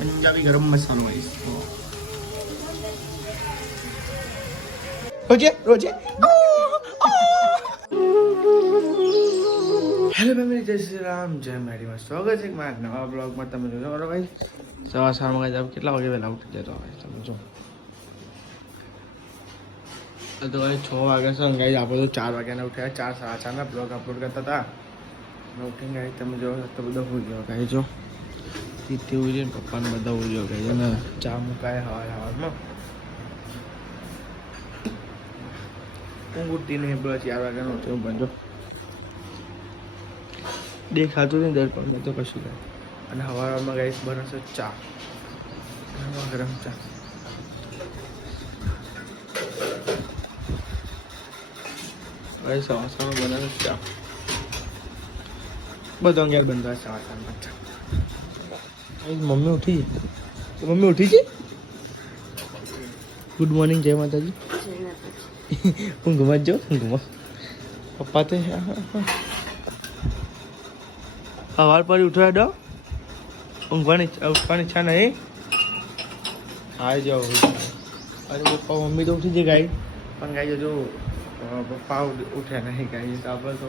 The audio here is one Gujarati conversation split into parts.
पंजाबी गरम मसालो गाइस रोजे रोजे हेलो फैमिली जय श्री राम जय मेरी में स्वागत है मारा नवा ब्लॉग में તમે જોજો મારો ભાઈ સવાર માં ગાઈસ કેટલા વાગે વહેલા ઉઠી જતો હોય તમે જો તો ગાઈસ 6 વાગ્યા છે ગાઈસ આપણે તો 4 વાગ્યાના ઉઠ્યા 4 સાડા 4 ના બ્લોગ અપલોડ કરતા હતા ઉઠીને ગાઈસ તમે જો તો બધા હોઈ ગયો ગાઈસ જો તીતી ઉરી ને પપ્પા ને બધા હોઈ ગયો ગાઈસ અને ચા મુકાય હવામાં હું ઉઠીને બસ 4 વાગ્યાનો ઉઠ્યો બંધો દેખાતું નહીં દર્પણ મેં તો કશું કાંઈ અને હવામાં ગાઈસ બનશે ચા ગરમ ચા ગાઈસ સવારમાં બનાવે ચા બધો અંગેર બંધ સવારમાં ચા મમ્મી ઉઠી ગઈ ગુડ મોર્નિંગ જય માતાજી ઊંઘમાં જ જો ઊંઘમાં પપ્પા તો સવાર પર ઉઠવા દો ઊંઘવાની ઈચ્છા નહીં હાય જાઓ અરે પપ્પા મમ્મી તો ઉઠી જઈ ગાઈ પણ ગાઈ જો પપ્પા ઉઠ્યા નહીં ગાઈ તો આપણે તો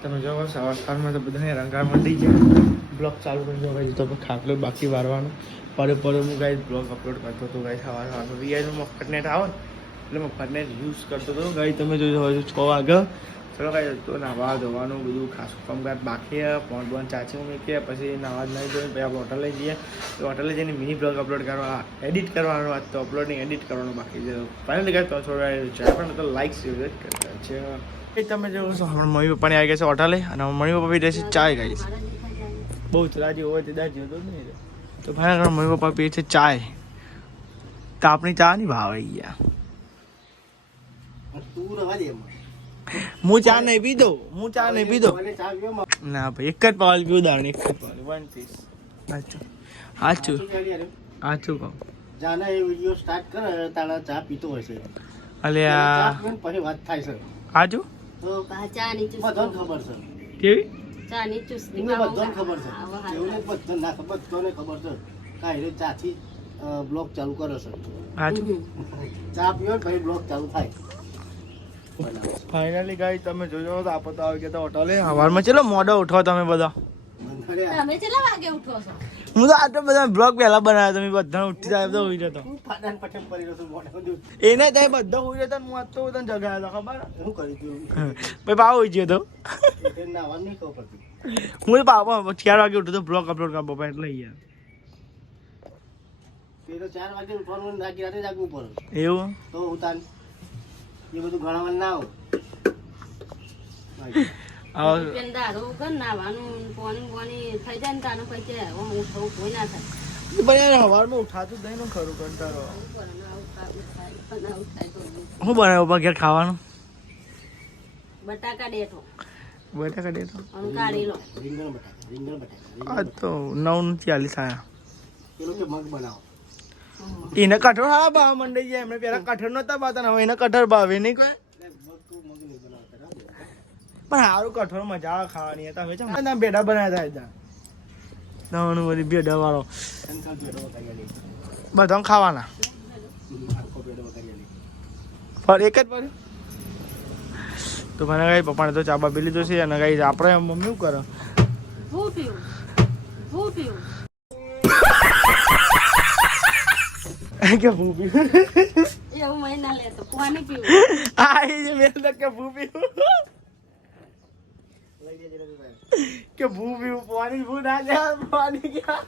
તમે જો સવારમાં તો બધા રંગા મંડી જાય બ્લોગ ચાલુ કરી દો ગાઈ તો ખાટલો બાકી વારવાનું પરે હું ગાઈ બ્લોગ અપલોડ કરતો હતો ગાઈ સવારમાં વીઆઈનું મફત નેટ આવે એટલે મફત નેટ યુઝ કરતો હતો ગાઈ તમે જોજો હવે 6 વાગ્યા ચલો ગાઈ તો નાવા ધોવાનું બધું ખાસું કામકાજ બાકી પોણ ચાચી મૂકીએ પછી નાવા જ નહીં જોઈએ પછી આપણે હોટલે જઈએ તો હોટલે જઈને મિની બ્લોગ અપલોડ કરવા એડિટ કરવાનો આજ તો અપલોડિંગ એડિટ કરવાનું બાકી છે ફાઇનલી ગાઈ તો થોડા છે પણ તો લાઈક શેર કરતા છે એ તમે જો હમણાં મમ્મી પપ્પાને આવી ગયા છે હોટલે અને મમ્મી પપ્પા પી રહેશે ચાય ગાઈશ બહુ જ રાજી હોય તે દાજી હતો નહીં તો ફાઇનલ મમ્મી પપ્પા પીએ છે ચાય તો આપણી ચા નહીં ભાવે યાર હું ચા નહીં પીધો ના ભાઈ એક જ પાવલ પીવું દાણ એક જ પાવલ 1 પીસ સાચું કહું જાના એ વિડિયો સ્ટાર્ટ કરે તારા ચા પીતો હશે અલે આ પછી વાત થાય છે આજુ તો ચા ની ચુસ્કી બધાને ખબર છે કેવી ચા ની ચુસ્કી બધાને ખબર છે જેવું બધાને ના ખબર તોને ખબર છે કાઈ ચા થી બ્લોગ ચાલુ કરે છે આજુ ચા પીઓ પછી બ્લોગ ચાલુ થાય ફાઇનલી ગાઈ તમે જોજો તો આપો તો આવી ગયા તો હોટલે સવારમાં ચલો મોડો ઉઠો તમે બધા તમે કેટલા વાગે ઉઠો છો હું તો આટલો બધા બ્લોગ પહેલા બનાવ્યો તમે બધા ઉઠી જાય તો હોઈ જતો હું પાટણ પટમ કરી રહ્યો છું મોઢે એને ત્યાં બધા હોઈ જતા હું આજ તો તને જગાયો હતો ખબર હું કરી દઉં ભાઈ પાવ હોઈ ગયો તો એ નાવા નહીં ખબર પડતી હું પાવ 4 વાગે ઉઠ્યો તો બ્લોગ અપલોડ કરવા પપ્પા એટલે યાર પેલો 4 વાગે ઉઠવાનું રાતે જાગવું પડે એવું તો ઉતાન એ બધું ગણવાનું ના આવ પેંદારો કર નાવાનું પાણી થઈ જાય ને તાનો પછી ઓમ ઉઠવું કોઈ ના થાય પણ યાર સવારમાં ઉઠાતું જ નહીં ને ખરું કંટાળો શું બનાવ્યું પપ્પા ઘેર ખાવાનું બટાકા ડેઠો અને કાઢી લો રીંગણ બટાકા આ તો 9:40 આયા પેલો કે મગ બનાવો એને કઠોળ હા ભાવ મંડી જાય એમને પેલા કઠોળ નતા ભાવતા હવે એને કઠોળ ભાવે નહીં કોઈ પણ સારું કઠોળ મજા આવે ખાવાની તમે છે બેડા બનાવ્યા હતા નવાનું બધી બેડા વાળો બધા ખાવાના ફર એક જ પડ્યું તો મને કઈ પપ્પાને તો ચા બાપી લીધો છે અને કઈ આપણે મમ્મી શું કરે હું પીવું કે ભૂપી એવું મહિના લેતો પાણી પીવું આ એ મેં કે ભૂપી કે ભૂપી પાણી ભૂ ના લે પાણી ક્યાં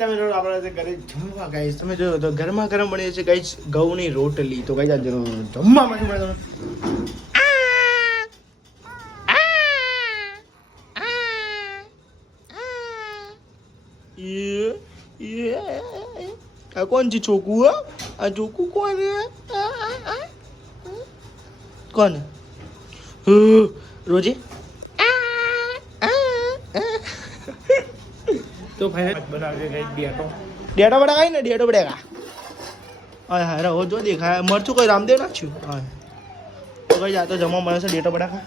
તમે જો આપણે ઘરે જમવા ગાઈસ તમે જો તો ગરમા ગરમ બની છે ગાઈસ ઘઉંની રોટલી તો ગાઈસ જમવા માટે મળે આ કોણ છે ચોકુ આ ચોકુ કોણ કોણ રોજે તો ભાઈ બનાવી ગઈ ડેટો બડા ખાઈ ને ડેટો બડેગા હા હા રહો જો દેખાય મરચું કોઈ રામદેવ નાખ્યું હા તો કઈ જાતો જમવા મળે છે ડેટો બડા ખા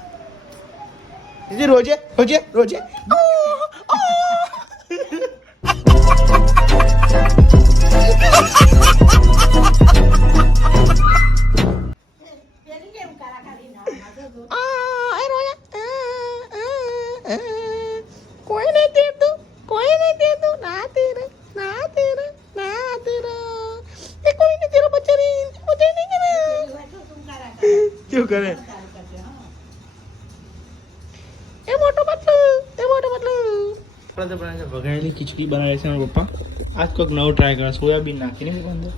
દીદી રોજે રોજે રોજે કોઈ નહીં દેતું ના તેરે એ કોઈ નહીં તેરો બચ્ચા મુझे नहीं करे क्यों करे એ મોટો પતલું વઘારેલી ખીચડી બનાવે છે મારા પપ્પા આજ કોઈક નવું ટ્રાય કરે સોયાબીન નાખીને મૂકો અંદર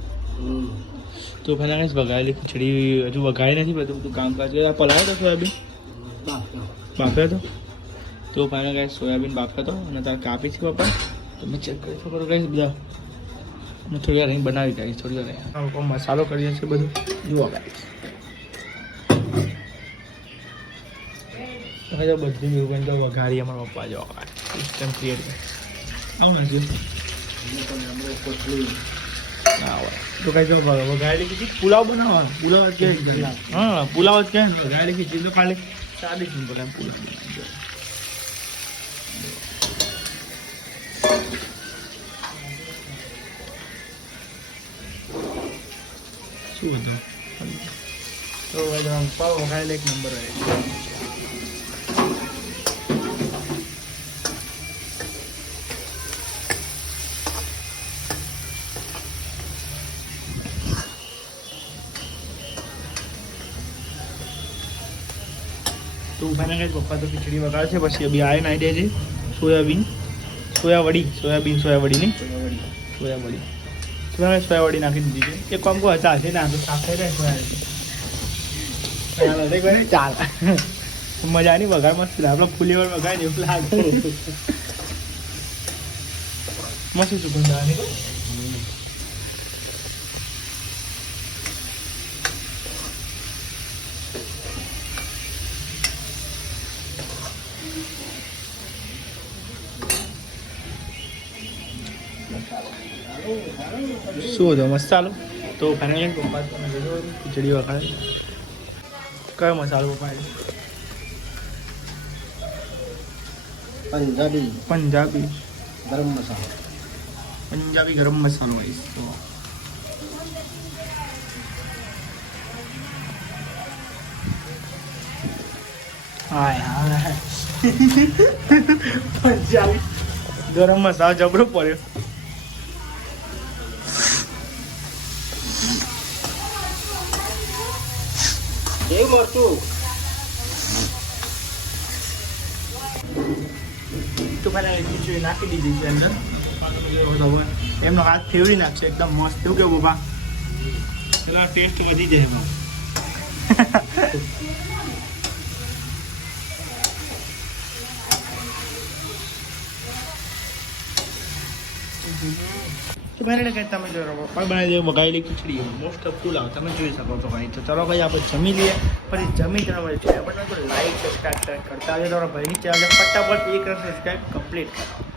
તો પહેલાં કહીશ વઘારેલી ખીચડી હજુ વઘારી નથી બધું કામકાજ કરે પલાળ્યો તો સોયાબીન બાફ્યો હતો તો પહેલાં કહીશ સોયાબીન બાફ્યો હતો અને તારે કાપી છે પપ્પા તો મેં ચેક કરી શકો કહીશ બધા મેં થોડી વાર અહીં બનાવી દઈશ થોડી વાર અહીં મસાલો કરીએ છીએ બધું જુઓ ગાઈશ બધી મેં તો વઘારી અમારા પપ્પા જો સિસ્ટમ ક્રિએટ કરે તો કઈ તો વઘારેલી ખીચડી પુલાવ બનાવવાનો પુલાવ જ કે હા પુલાવ જ કે વઘારેલી ખીચડી તો ખાલી સાદી સિમ્પલ એમ પુલાવ શું હતું તો પાવ વઘારેલી એક નંબર આવે तो मैंने कहा पप्पा तो खिचड़ी वगैरह से बस अभी आए ना दे सोयाबीन सोयावड़ी नहीं सोयावड़ी तो मैंने सोयावड़ी नाखी दीजिए एक हमको अच्छा है ना तो साफ है चाल मजा नहीं वगार मस्त आप फूली और वगार नहीं लागे मस्त सुगंध आने को શું હતો મસાલો તો ફાઇનલી પપ્પા ખીચડી વખાડે કયો મસાલો પપ્પા પંજાબી ગરમ મસાલો આવીશ તો હાય પંજાબી ગરમ મસાલો જબરો પડ્યો તો પહેલાં ખીચડી નાખી દીધી છે અંદર એમનો હાથ ફેવરી નાખશે એકદમ મસ્ત એવું કેવું બાબા પેલા ટેસ્ટ વધી જાય એમાં તો ભાઈ કંઈ તમે જો પપ્પા બનાવી દે વઘારેલી ખીચડી મોસ્ટ ઓફ પુલાવ તમે જોઈ શકો છો ભાઈ તો ચલો ભાઈ આપણે જમી લઈએ પછી જમી તમે ચેનલ પર લાઈક સબસ્ક્રાઈબ કરતા આવજો તમારા ભાઈની ચેનલ ફટાફટ એક સબસ્ક્રાઈબ કમ્પ્લીટ કરો